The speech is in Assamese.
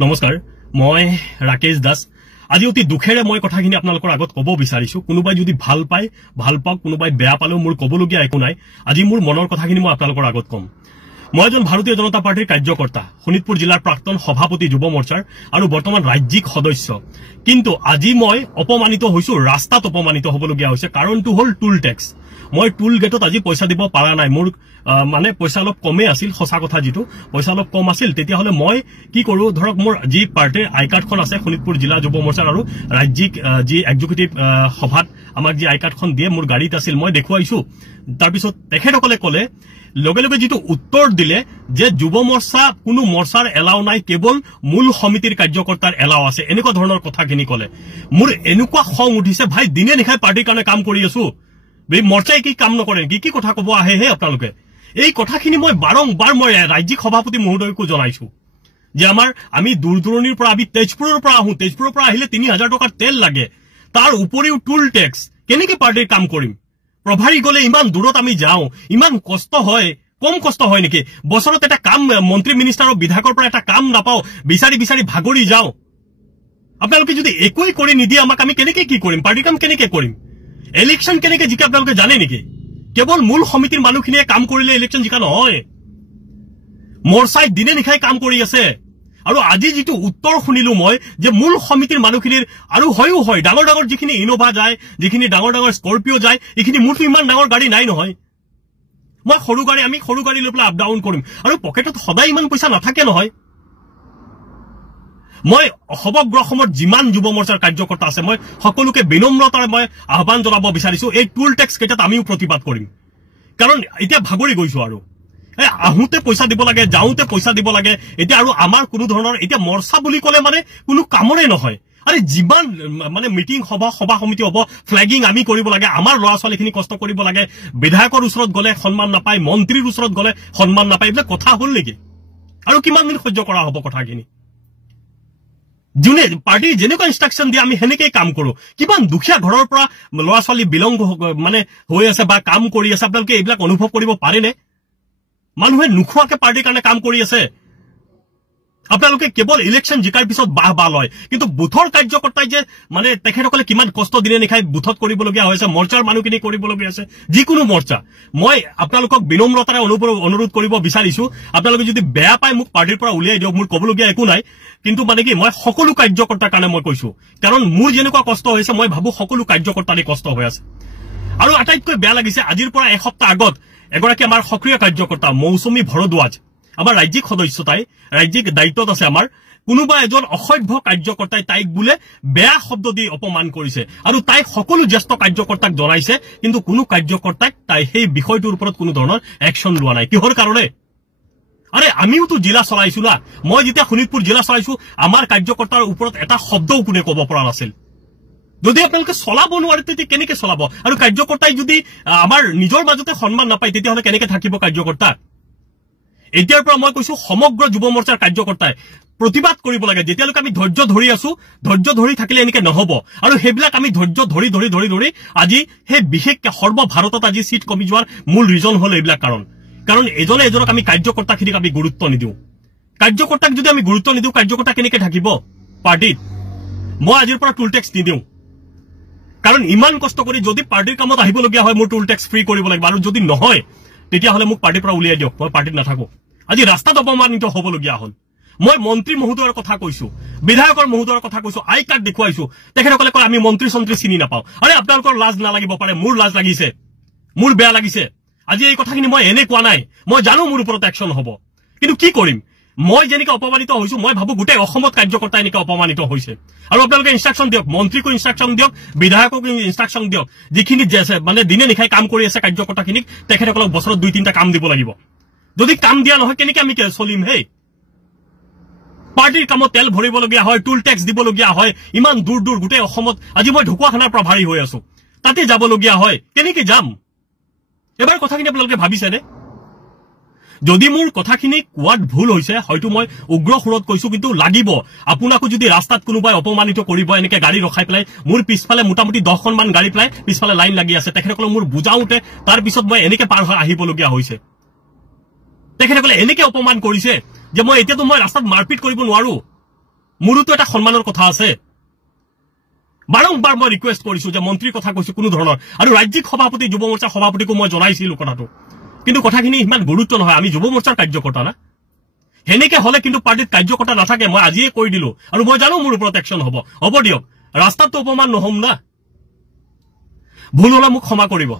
নমস্কাৰ মই ৰাকেশ দাস আজি অতি দুখেৰে মই কথাখিনি আপোনালোকৰ আগত ক'ব বিচাৰিছো কোনোবাই যদি ভাল পায় ভাল পাওক কোনোবাই বেয়া পালেও মোৰ ক'বলগীয়া একো নাই আজি মোৰ মনৰ কথাখিনি মই আপোনালোকৰ আগত ক'ম মই এজন ভাৰতীয় জনতা পাৰ্টিৰ কাৰ্যকৰ্তা শোণিতপুৰ জিলাৰ প্ৰাক্তন সভাপতি যুৱ মৰ্চাৰ আৰু বৰ্তমান ৰাজ্যিক সদস্য কিন্তু আজি মই অপমানিত হৈছো ৰাস্তাত অপমানিত হ'বলগীয়া হৈছে কাৰণটো হ'ল টুল টেক্স মই টুল গেটত আজি পইচা দিব পাৰা নাই মোৰ মানে পইচা অলপ কমে আছিল সঁচা কথা যেটো পইচা অলপ কম আছিল তেতিয়া হলে মই কি কৰো ধৰক মোৰ যি পাৰ্টিৰ আই কাৰ্ডখন আছে শোণিতপুৰ জিলা যুৱ মৰ্চাৰ আৰু ৰাজ্যিক যি এক্সিকিউটিভ সভাত আমাক যি আই কাৰ্ডখন দিয়ে মোৰ গাড়ীত আছিল মই দেখুৱাইছো তাৰ পিছত তেখেতসকলে ক'লে লগে লগে যেটো উত্তৰ দিলে যে যুৱ মৰ্চা কোনো মৰ্চাৰ এলাও নাই কেৱল মূল সমিতিৰ কাৰ্যকৰ্তাৰ এলাও আছে এনেকুৱা ধৰণৰ কথাখিনি ক'লে মোৰ এনেকুৱা খং উঠিছে ভাই দিনে নিশাই পাৰ্টিৰ কাৰণে কাম কৰি আছো মৰ্চাই কি কাম নকৰে কি কথা ক'ব আহে হে আপোনালোকে এই কথাখিনি মই বাৰংবাৰ মই ৰাজ্যিক সভাপতি মহোদয়কো জনাইছো যে আমি দূৰদূৰণিৰ পৰা আমি তেজপুৰৰ পৰা আহো তেজপুৰৰ পৰা আহিলে 3000 টকাৰ তেল লাগে তাৰ উপৰিও টুল টেক্স কেনেকৈ পাৰ্টিৰ কাম কৰিম প্ৰভাৰী গলে ইমান দূৰত আমি যাওঁ ইমান কষ্ট হয় কম কষ্ট হয় নেকি বছৰত এটা কাম মন্ত্ৰী মিনিষ্টাৰ আৰু বিধায়কৰ পৰা এটা কাম নাপাও বিচাৰি বিচাৰি ভাগৰি যাওঁ আপোনালোকে যদি একোই কৰি নিদিয়ে আমাক আমি কেনেকৈ কি কৰিম পাৰ্টি কাম কেনেকৈ কৰিম ইলেকশন কেনেকৈ জিকা আপোনালোকে জানে নেকি কেৱল মূল সমিতিৰ মানুহখিনিয়ে কাম কৰিলে ইলেকশন জিকা নহয় মৰ্চাই দিনে নিশাই কাম কৰি আছে আৰু আজি যেটো উত্তৰ শুনিলো মই যে মূল সমিতিৰ মানুহখিনিৰ আৰু হয় ডাঙৰ ডাঙৰ যিখিনি ইনোভা যায় যিখিনি ডাঙৰ ডাঙৰ স্কৰপিঅ যায় এইখিনি মোৰটো ইমান ডাঙৰ গাড়ী নাই নহয় মই আমি সৰু গাড়ী লৈ পেলাই আপ ডাউন কৰিম আৰু পকেটত সদায় ইমান পইচা নাথাকে নহয় মই সমগ্ৰ অসমৰ যিমান যুৱ মৰ্চাৰ কাৰ্যকৰ্তা আছে মই সকলোকে বিনম্ৰতাৰে মই আহ্বান জনাব বিচাৰিছো এই টুল টেক্স কেইটাত আমিও প্ৰতিবাদ কৰিম কাৰণ এতিয়া ভাগৰি গৈছো আৰু আহোতে পইচা দিব লাগে যাওঁতে পইচা দিব লাগে এতিয়া আৰু আমাৰ কোনো ধৰণৰ এতিয়া মৰ্চা বুলি ক'লে মানে কোনো কামৰে নহয় আৰে যিমান মানে মিটিং সভা সমিতি হ'ব ফ্লেগিং আমি কৰিব লাগে আমাৰ ল'ৰা ছোৱালীখিনি কষ্ট কৰিব লাগে বিধায়কৰ ওচৰত গলে সন্মান নাপায় মন্ত্ৰীৰ ওচৰত গলে সন্মান নাপায় এইবিলাক কথা হ'ল নেকি আৰু কিমান দিন সহ্য কৰা হ'ব কথাখিনি যোনে পাৰ্টি যেনেকুৱা ইনষ্ট্ৰাকশন দিয়ে আমি হেনেকৈ কাম কৰো কিমান দুখীয়া ঘৰৰ পৰা ল'ৰা ছোৱালী বিলং মানে হৈ আছে বা কাম কৰি আছে আপোনালোকে এইবিলাক অনুভৱ কৰিব পাৰেনে মানুহে নুখোৱাকে পাৰ্টিৰ কাৰণে কাম কৰি আছে আপোনালোকে কেৱল ইলেকশন জিকাৰ পিছত বাহ লয় কিন্তু বুথৰ কাৰ্যকৰ্তাই যে মানে তেখেতসকলে কিমান কষ্ট দিনে নিশাই বুথত কৰিবলগীয়া হৈছে মৰ্চাৰ মানুহখিনি কৰিবলগীয়া আছে যিকোনো মৰ্চা মই আপোনালোকক বিনম্ৰতাৰে অনুৰোধ কৰিব বিচাৰিছো আপোনালোকে যদি বেয়া পায় মোক পাৰ্টিৰ পৰা উলিয়াই দিয়ক মোৰ ক'বলগীয়া একো নাই কিন্তু মানে কি মই সকলো কাৰ্যকৰ্তাৰ কাৰণে মই কৈছো কাৰণ মোৰ যেনেকুৱা কষ্ট হৈছে মই ভাবো সকলো কাৰ্যকৰ্তাৰে কষ্ট হৈ আছে আৰু আটাইতকৈ বেয়া লাগিছে আজিৰ পৰা এসপ্তাহ আগত এগৰাকী আমাৰ সক্ৰিয় কাৰ্যকৰ্তা মৌচুমী ভৰদ্বাজ আমাৰ ৰাজ্যিক সদস্যতাই ৰাজ্যিক দায়িত্বত আছে আমাৰ কোনোবা এজন অসভ্য কাৰ্যকৰ্তাই তাইক বোলে বেয়া শব্দ দি অপমান কৰিছে আৰু তাই সকলো জ্যেষ্ঠ কাৰ্যকৰ্তাক জনাইছে কিন্তু কোনো কাৰ্যকৰ্তাক তাই সেই বিষয়টোৰ ওপৰত কোনো ধৰণৰ একশন লোৱা নাই কিহৰ কাৰণে আৰে আমিওতো জিলা চলাইছো না মই যেতিয়া শোণিতপুৰ জিলা চলাইছো আমাৰ কাৰ্যকৰ্তাৰ ওপৰত এটা শব্দও কোনে ক'ব পৰা নাছিল যদি আপোনালোকে চলাব নোৱাৰে তেতিয়া কেনেকৈ চলাব আৰু কাৰ্যকৰ্তাই যদি আমাৰ নিজৰ মাজতে সন্মান নাপায় তেতিয়াহ'লে কেনেকৈ থাকিব কাৰ্যকৰ্তা এতিয়াৰ পৰা মই কৈছো সমগ্ৰ যুৱ মৰ্চাৰ কাৰ্যকৰ্তাই প্ৰতিবাদ কৰিব লাগে যেতিয়ালৈকে আমি ধৈৰ্য ধৰি আছো ধৈৰ্য ধৰি থাকিলে এনেকৈ নহব আৰু সেইবিলাক আমি ধৈৰ্য ধৰি আজি সেই বিশেষকৈ সৰ্বভাৰতত আজি সিট কমি যোৱাৰ মূল ৰিজন হ'ল এইবিলাক কাৰণ এজনে এজনক আমি কাৰ্যকৰ্তাখিনিক আমি গুৰুত্ব নিদিওঁ কাৰ্যকৰ্তাক যদি আমি গুৰুত্ব নিদিওঁ কাৰ্যকৰ্তা কেনেকৈ থাকিব পাৰ্টিত মই আজিৰ পৰা টুল টেক্স নিদিওঁ কাৰণ ইমান কষ্ট কৰি যদি পাৰ্টিৰ কামত আহিবলগীয়া হয় মোৰ টুল টেক্স ফ্ৰী কৰিব লাগিব আৰু যদি নহয় তেতিয়াহ'লে মোক পাৰ্টিৰ পৰা উলিয়াই দিয়ক মই পাৰ্টিত নাথাকো আজি ৰাস্তাত অপমানিত হ'বলগীয়া হ'ল মই মন্ত্ৰী মহোদয়ৰ কথা কৈছো বিধায়কৰ মহোদয়ৰ কথা কৈছো আই কাৰ্ড দেখুৱাইছো তেখেতসকলে কয় আমি মন্ত্ৰী চন্ত্ৰী চিনি নাপাওঁ আৰে আপোনালোকৰ লাজ নালাগিব পাৰে মোৰ লাজ লাগিছে মোৰ বেয়া লাগিছে আজি এই কথাখিনি মই এনে কোৱা নাই মই জানো মোৰ ওপৰত একশন হ'ব কিন্তু কি কৰিম মই যেনেকৈ অপমানিত হৈছো মই ভাবো গোটেই অসমত কাৰ্যকৰ্তা এনেকৈ অপমানিত হৈছে আৰু আপোনালোকে ইনষ্ট্ৰাকশন দিয়ক মন্ত্ৰীকো ইনষ্ট্ৰাকশন দিয়ক বিধায়কক ইনষ্ট্ৰাকশন দিয়ক যিখিনি মানে দিনে নিশাই কাম কৰি আছে কাৰ্যকৰ্তাখিনিক তেখেতসকলক বছৰত 2-3টা কাম দিব লাগিব যদি কাম দিয়া নহয় কেনেকৈ আমি চলিম হে পাৰ্টিৰ কামত তেল ভৰিবলগীয়া হয় টুল টেক্স দিবলগীয়া হয় ইমান দূৰ গোটেই অসমত আজি মই ঢকুৱাখানাৰ পৰা ভাৰী হৈ আছো তাতে যাবলগীয়া হয় কেনেকৈ যাম এবাৰ কথাখিনি আপোনালোকে ভাবিছেনে যদি মোৰ কথাখিনি কোৱাত ভুল হৈছে হয়তো মই উগ্ৰ সুৰত কৈছো কিন্তু লাগিব আপোনাকো যদি ৰাস্তাত কোনোবাই অপমানিত কৰিব এনেকৈ গাড়ী ৰখাই পেলাই মোৰ পিছফালে মোটামুটি 10খনমান গাড়ী পেলাই পিছফালে লাইন লাগি আছে তেখেতসকলক মোৰ বুজাওঁতে তাৰ পিছত মই এনেকৈ পাৰ হৈ আহিবলগীয়া হৈছে তেখেতসকলে এনেকৈ অপমান কৰিছে যে মই এতিয়াতো মই ৰাস্তাত মাৰপিট কৰিব নোৱাৰো মোৰোতো এটা সন্মানৰ কথা আছে বাৰংবাৰ মই ৰিকুৱেষ্ট কৰিছো যে মন্ত্ৰীৰ কথা কৈছো কোনো ধৰণৰ আৰু ৰাজ্যিক সভাপতি যুৱ মৰ্চাৰ সভাপতিকো মই জনাইছিলো কথাটো কিন্তু কথাখিনি ইমান গুৰুত্ব নহয় আমি যুৱ মৰ্চাৰ কাৰ্যকৰ্তা না হেনেকে হলে কিন্তু পাৰ্টিত কাৰ্যকৰ্তা নাথাকে মই আজিয়ে কৈ দিলো আৰু মই জানো মোৰ ওপৰত একশ্যন হ'ব দিয়ক ৰাস্তাত অপমান নহম না ভুল হলে মোক ক্ষমা কৰিব